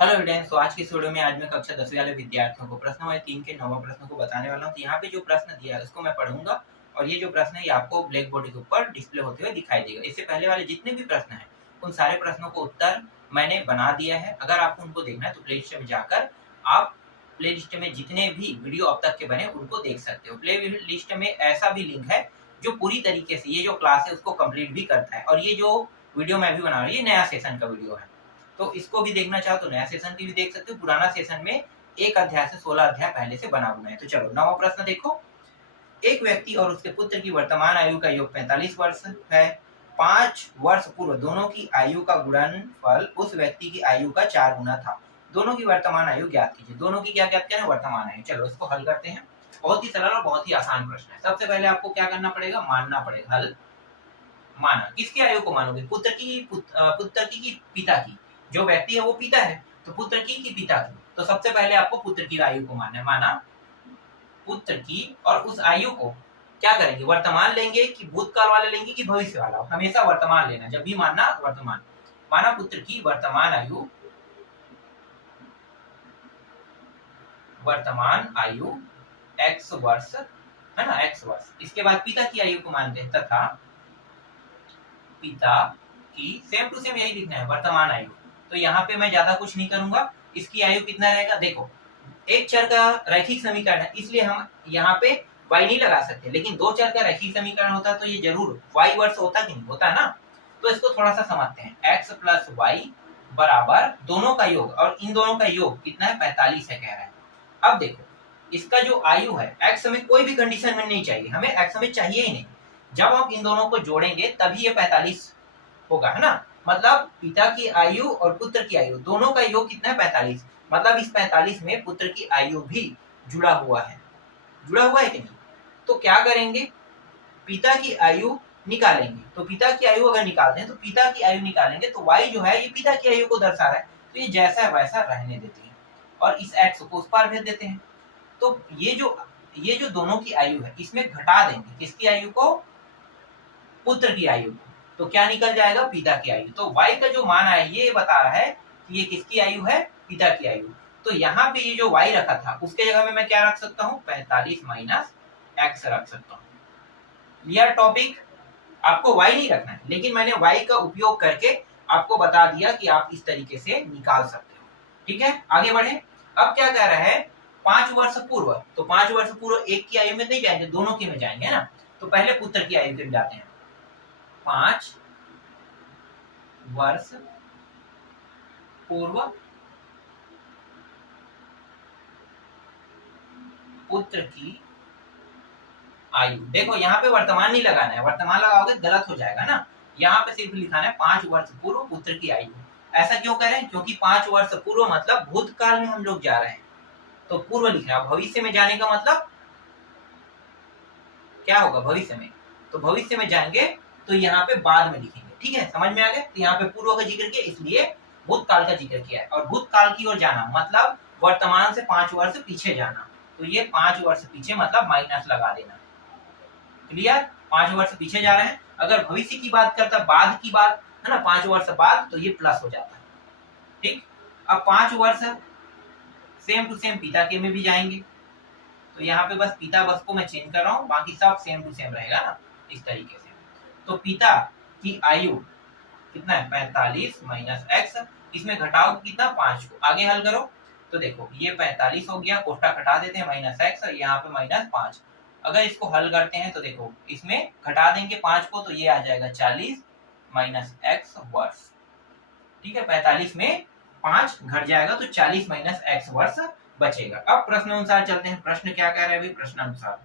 Hello students, तो आज की इस वीडियो में आज मैं कक्षा 10वीं वाले विद्यार्थियों को प्रश्न नंबर 3 के 9वां प्रश्न को बताने वाला हूं। तो यहाँ पे जो प्रश्न दिया है उसको मैं पढ़ूंगा और ये जो प्रश्न है ये आपको ब्लैक बोर्ड के ऊपर डिस्प्ले होते हुए दिखाई देगा। इससे पहले वाले जितने भी प्रश्न हैं उन सारे प्रश्नों को उत्तर मैंने बना दिया है। अगर आपको उनको देखना है तो प्ले लिस्ट में जाकर आप प्ले लिस्ट में जितने भी वीडियो अब तक के बने उनको देख सकते हो। प्ले लिस्ट में ऐसा भी लिंक है जो पूरी तरीके से ये जो क्लास है उसको कंप्लीट भी करता है। और ये जो वीडियो मैं भी बना रहा हूँ ये नया सेशन का वीडियो है, तो इसको भी देखना चाहो तो नया सेशन की भी देख सकते हो। पुराना सेशन में एक अध्याय से 16 अध्याय पहले से बना हुआ है। तो चलो 9वां प्रश्न देखो। एक व्यक्ति और उसके पुत्र की वर्तमान आयु का योग 45 वर्ष है। 5 वर्ष पूर्व दोनों की आयु का गुणनफल उस व्यक्ति की आयु का 4 गुना था। दोनों की वर्तमान आयु ज्ञात कीजिए। दोनों की क्या ज्ञात करना है? वर्तमान आयु। चलो इसको हल करते हैं। बहुत ही सरल और बहुत ही आसान प्रश्न है। सबसे पहले आपको क्या करना पड़ेगा? मानना पड़ेगा। हल माना, किसकी आयु को मानोगे? पुत्र की कि पिता की? जो व्यक्ति है वो पिता है, तो पुत्र की कि पिता की? तो सबसे पहले आपको पुत्र की आयु को मानना है। माना पुत्र की, और उस आयु को क्या करेंगे? वर्तमान लेंगे कि भूतकाल वाला लेंगे कि भविष्य वाला? हमेशा वर्तमान लेना, जब भी मानना वर्तमान। माना पुत्र की वर्तमान आयु x वर्ष है ना, x वर्ष। इसके बाद पिता की आयु को मानते हैं तथा पिता की सेम टू सेम यही लिखना है, वर्तमान आयु। तो यहाँ पे मैं ज्यादा कुछ नहीं करूंगा। इसकी आयु कितना रहेगा? देखो एक चर का रैखिक समीकरण है इसलिए हम यहाँ पे y नहीं लगा सकते, लेकिन दो चर का रैखिक समीकरण होता तो ये जरूर y वर्ष होता कि नहीं होता ना। तो इसको थोड़ा सा समझते हैं। x प्लस वाई बराबर दोनों का योग, और इन दोनों का योग कितना है? 45 है कह रहा है। अब देखो इसका जो आयु है x हमें कोई भी कंडीशन में नहीं चाहिए, हमें x हमें चाहिए ही नहीं। जब हम इन दोनों को जोड़ेंगे तभी ये 45 होगा, है ना। मतलब पिता की आयु और पुत्र की आयु दोनों का योग कितना है? 45। मतलब इस 45 में पुत्र की आयु भी जुड़ा हुआ है। जुड़ा हुआ है कि नहीं? तो क्या करेंगे? पिता की आयु निकालेंगे। तो पिता की आयु अगर निकालते हैं तो पिता की आयु निकालेंगे तो y जो है ये पिता की आयु को दर्शा रहा है, तो ये जैसा है वैसा रहने देते हैं और इस x को उस पार भेज देते हैं। तो ये जो दोनों की आयु है इसमें घटा देंगे। किसकी आयु को? पुत्र की आयु को। तो क्या निकल जाएगा? पिता की आयु। तो y का जो मान है ये बता रहा है कि ये किसकी आयु है? पिता की आयु। तो यहाँ पे ये जो y रखा था उसके जगह में मैं क्या रख सकता हूँ? 45 माइनस x रख सकता हूँ। Clear topic? आपको y नहीं रखना है, लेकिन मैंने y का उपयोग करके आपको बता दिया कि आप इस तरीके से निकाल सकते हो। ठीक है, आगे बढ़े। अब क्या कह रहा है? 5 वर्ष पूर्व। तो 5 वर्ष पूर्व एक की आयु में नहीं जाएंगे, दोनों की में जाएंगे ना। तो पहले पुत्र की आयु में जाते हैं। 5 वर्ष पूर्व पुत्र की आयु। देखो यहाँ पे वर्तमान नहीं लगाना है, वर्तमान लगाओगे गलत हो जाएगा ना। यहाँ पे सिर्फ लिखाना है 5 वर्ष पूर्व पुत्र की आयु। ऐसा क्यों करें? क्योंकि 5 वर्ष पूर्व मतलब भूतकाल में हम लोग जा रहे हैं, तो पूर्व लिखना है। भविष्य में जाने का मतलब क्या होगा? भविष्य में। तो भविष्य में जाएंगे तो यहाँ पे बाद में लिखेंगे। ठीक है, समझ में आ गया? तो यहाँ पे पूर्व का जिक्र किया इसलिए भूतकाल का जिक्र किया है। और भूतकाल की ओर जाना मतलब वर्तमान से 5 वर्ष पीछे जाना। तो ये 5 वर्ष पीछे मतलब माइनस लगा देना। क्लियर? 5 वर्ष पीछे जा रहे हैं। अगर भविष्य की बात करता, बाद की बात है ना, 5 वर्ष बाद, तो ये प्लस हो जाता है। ठीक, अब 5 वर्ष सेम टू सेम पिता के में भी जाएंगे। तो यहाँ पे बस पिता बस को मैं चेंज कर रहा हूँ, बाकी सब सेम टू सेम रहेगा ना, इस तरीके से। तो पिता की आयु कितना है? 45 माइनस एक्स। इसमें घटाओ कितना? 5 को। आगे हल करो तो देखो ये 45 हो गया, कोष्ठक हटा देते हैं, माइनस एक्स, और यहाँ पे माइनस 5। अगर इसको हल करते हैं तो देखो इसमें घटा देंगे 5 को, तो ये आ जाएगा 40 माइनस एक्स वर्ष। ठीक है, 45 में 5 घट जाएगा तो 40 माइनस एक्स वर्ष बचेगा। अब प्रश्न अनुसार चलते हैं। प्रश्न क्या कह रहा है? प्रश्न अनुसार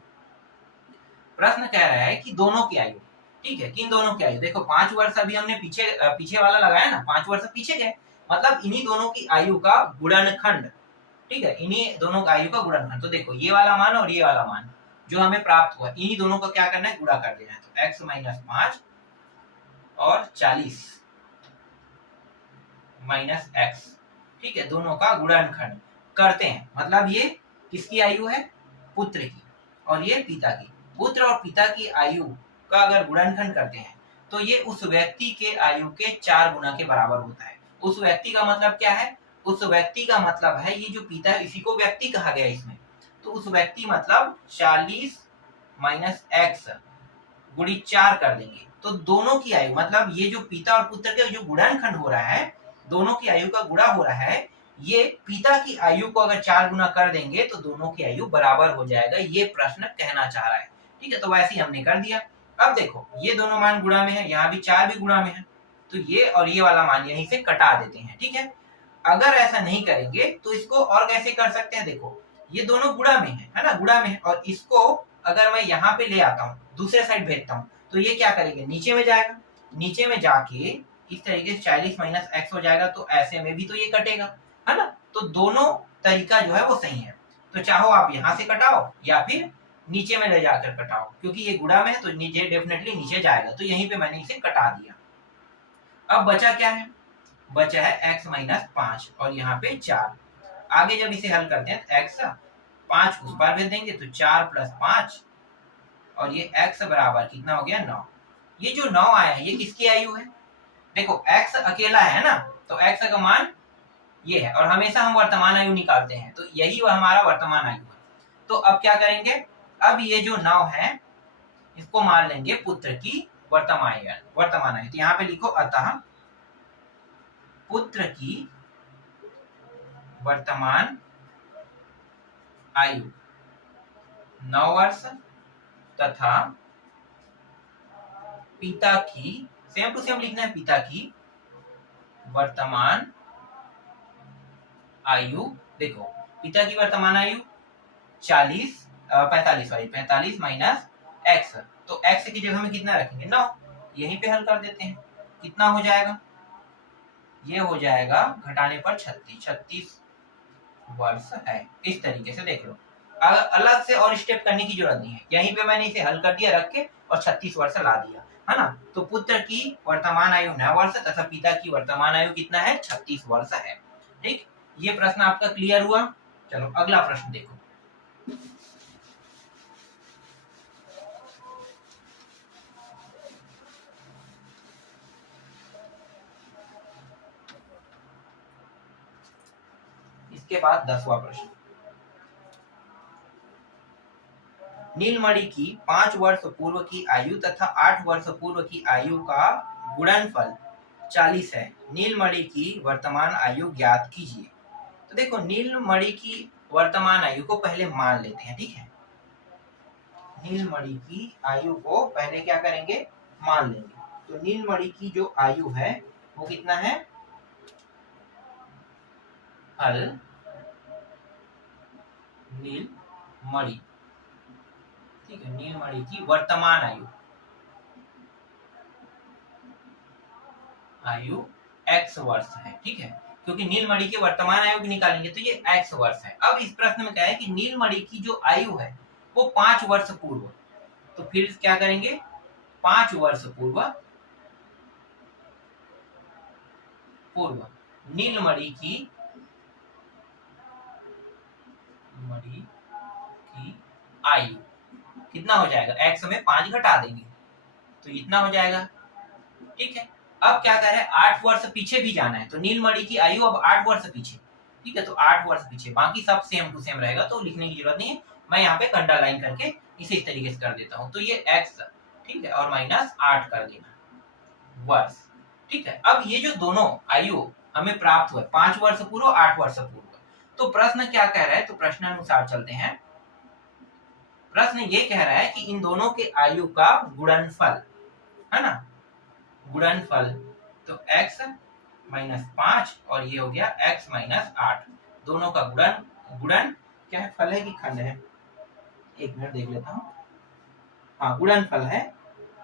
प्रश्न कह रहा है कि दोनों की आयु। ठीक है, किन दोनों की आयु? देखो 5 वर्ष अभी हमने पीछे वाला लगाया ना, 5 वर्ष पीछे गए, मतलब इन्हीं दोनों की आयु का गुणनखंड। ठीक है, इन्हीं दोनों का आयु का गुणनखंड। तो देखो ये वाला मान और ये वाला मान जो हमें प्राप्त हुआ, इन्हीं दोनों का क्या करना है? गुणा कर देना है। तो x माइनस 5 और 40 माइनस एक्स। ठीक है, दोनों का गुणनखंड करते हैं। मतलब ये किसकी आयु है? पुत्र की, और ये पिता की। पुत्र और पिता की आयु का अगर गुणनखंड करते हैं तो ये उस व्यक्ति के आयु के 4 गुना के बराबर होता है। उस व्यक्ति का मतलब क्या है? उस व्यक्ति का मतलब है, ये जो पिता है इसी को व्यक्ति कहा गया इसमें, तो उस व्यक्ति मतलब 40 माइनस एक्स गुणित 4 कर देंगे, तो दोनों की आयु मतलब ये जो पिता और पुत्र के जो गुणनखंड हो रहा है, दोनों की आयु का गुणा हो रहा है, ये पिता की आयु को अगर 4 गुना कर देंगे तो दोनों की आयु बराबर हो जाएगा, ये प्रश्न कहना चाह रहा है। ठीक है, तो वैसे ही हमने कर दिया। अब देखो ये दोनों मान गुणा में है, यहाँ भी 4 भी गुणा में है, तो ये और ये वाला मान यहीं से कटा देते हैं। ठीक है, अगर ऐसा नहीं करेंगे तो इसको और कैसे कर सकते हैं, देखो ये दोनों गुणा में है ना, गुणा में है, और इसको अगर मैं यहाँ पे ले आता हूँ, दूसरे साइड भेजता हूँ, तो ये क्या करेंगे, नीचे में जाएगा, नीचे में जाके इस तरीके से 40 माइनस एक्स हो जाएगा, तो ऐसे में भी तो ये कटेगा, है ना। तो दोनों तरीका जो है वो सही है, तो चाहो आप यहाँ से कटाओ या फिर नीचे में ले जाकर कटाओ, क्योंकि ये गुणा में है तो नीचे डेफिनेटली नीचे जाएगा, तो यहीं पे मैंने इसे कटा दिया। अब बचा क्या है, बचा है x माइनस 5 और यहाँ पे 4। आगे जब इसे हल करते हैं तो x 5 उस पार भेज देंगे, तो 4 प्लस 5 और ये x बराबर कितना हो गया 9। ये जो 9 आया है ये किसकी आयु है, देखो x अकेला है ना, तो x का मान ये है, और हमेशा हम वर्तमान आयु निकालते हैं, तो यही वह हमारा वर्तमान आयु है। तो अब क्या करेंगे, अब ये जो 9 है इसको मान लेंगे पुत्र की वर्तमान आयु, तो यहाँ पे लिखो अतः पुत्र की वर्तमान आयु 9 वर्ष तथा पिता की, सेम टू सेम लिखना है, पिता की वर्तमान आयु, देखो पिता की वर्तमान आयु 45 माइनस एक्स, तो एक्स की जगह में कितना रखेंगे 9, यहीं पे हल कर देते हैं, कितना हो जाएगा, ये हो जाएगा घटाने पर 36 वर्ष है। इस तरीके से देख लो, अलग से और स्टेप करने की जरूरत नहीं है, यहीं पे मैंने इसे हल कर दिया रख के और 36 वर्ष ला दिया, है ना। तो पुत्र की वर्तमान आयु 9 वर्ष तथा पिता की वर्तमान आयु कितना है 36 वर्ष है। ठीक, ये प्रश्न आपका क्लियर हुआ। चलो अगला प्रश्न देखो। इसके बाद 10वां प्रश्न, नीलमणि की 5 वर्ष पूर्व की आयु तथा 8 वर्ष पूर्व की आयु का गुणनफल 40 है, नीलमणि की वर्तमान आयु ज्ञात कीजिए। तो देखो नीलमणि की वर्तमान आयु को पहले मान लेते हैं, ठीक है, नीलमणि की आयु को पहले क्या करेंगे मान लेंगे, तो नीलमणि की जो आयु है वो कितना है, हल नीलमणि, ठीक है, नीलमणि की वर्तमान आयु x वर्ष है, ठीक है, क्योंकि नीलमणि की वर्तमान आयु की निकालेंगे तो ये x वर्ष है। अब इस प्रश्न में क्या है कि नीलमणि की जो आयु है वो 5 वर्ष पूर्व, तो फिर क्या करेंगे 5 वर्ष पूर्व नीलमणि की आयु कितना हो जाएगा, x में 5 घटा देंगे तो इतना हो जाएगा, ठीक है। अब क्या कह रहे हैं 8 वर्ष पीछे भी जाना है, तो नीलमणि की आयु अब 8 वर्ष पीछे, ठीक है, तो 8 वर्ष पीछे, बाकी सब सेम टू सेम रहेगा तो लिखने की जरूरत नहीं है, मैं यहाँ पे अंडरलाइन करके इसे इस तरीके से कर देता हूँ, तो ये x, ठीक है, और माइनस 8 कर देना वर्ष, ठीक है। अब ये जो दोनों आयु हमें प्राप्त हुआ 5 वर्ष पूर्व 8 वर्ष पूर्व, तो प्रश्न क्या कह रहा है, तो प्रश्न अनुसार चलते हैं। प्रश्न ये कह रहा है कि इन दोनों के आयु का गुणनफल, है ना, गुणनफल, तो x माइनस 5 और ये हो गया x माइनस 8, दोनों का गुणन क्या है, फल है कि खंड है, एक मिनट देख लेता हूँ, हाँ गुणनफल है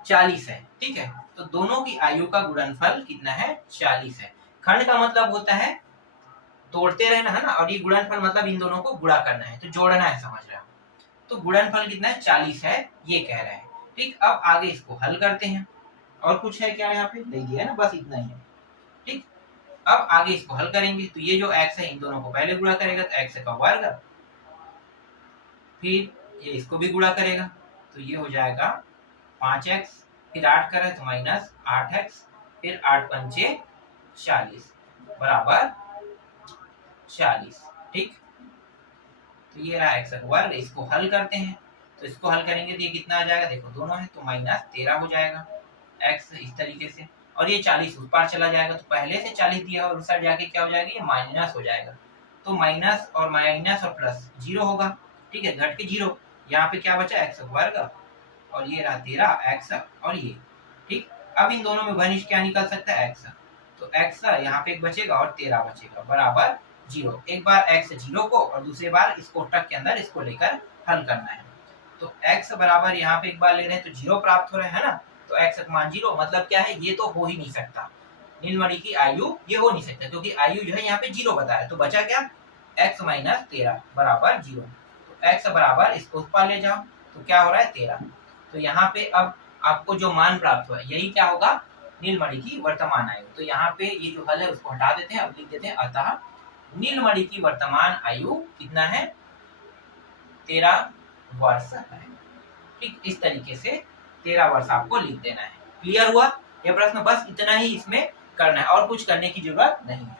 40 है, ठीक है, तो दोनों की आयु का गुणनफल कितना है 40 है। खंड का मतलब होता है तोड़ते रहना, है ना, और ये गुणनफल मतलब इन दोनों को गुणा करना है, तो जोड़ना है, समझ रहे हो, तो गुणनफल कितना है 40 है, ये कह रहा है, ठीक। अब आगे इसको हल करते हैं, और कुछ है क्या यहाँ पे नहीं दिया है ना, बस इतना ही है, ठीक। अब आगे इसको हल करेंगे, तो ये जो x है इन दोनों को पहले गुणा करेगा तो x का वर्ग, फिर ये इसको भी गुणा करेगा तो ये हो जाएगा 5x, फिर 8 करें तो माइनस 8x, फिर 8 पंचे 40 बराबर 40। ठीक, तो ये रहा x वर्ग। इसको हल करते हैं, तो इसको हल करेंगे तो ये कितना आ जाएगा, देखो दोनों है तो -13 हो जाएगा x इस तरीके से, और ये 40 उस पार चला जाएगा, तो पहले से 40 दिया और उस साइड जाके क्या हो जाएगा, ये माइनस हो जाएगा। तो माइनस और प्लस 0 होगा। ठीक है, घट के 0, यहाँ पे क्या बचा x वर्ग, और ये रहा 13 x और ये। ठीक, अब इन दोनों में घनिष्ठ क्या निकल सकता है, x। तो x यहाँ पे एक बचेगा और 13 बचेगा बराबर 0। एक बार x 0 को और दूसरी बार इस कोष्ठक के अंदर इसको लेकर हल करना है। तो x बराबर यहाँ पे एक बार ले रहे हैं तो 0 प्राप्त हो रहा है ना, तो x का मान 0 मतलब क्या है, ये तो हो ही नहीं सकता, नीलमणि की आयु ये हो नहीं सकता, क्योंकि आयु जो है यहाँ पे 0 बताया है। तो बचा क्या, x - 13 बराबर 0। तो x बराबर इसको उस पार ले जाओ, तो क्या हो रहा है 13। तो यहाँ पे अब आपको जो मान प्राप्त हुआ यही क्या होगा, नीलमणि की वर्तमान आयु। तो यहाँ पे ये जो हल है उसको हटा देते हैं, अब लिख देते हैं अतः नीलमणि की वर्तमान आयु कितना है, 13 वर्ष है। ठीक, इस तरीके से 13 वर्ष आपको लिख देना है। क्लियर हुआ ये प्रश्न, बस इतना ही इसमें करना है और कुछ करने की जरूरत नहीं है।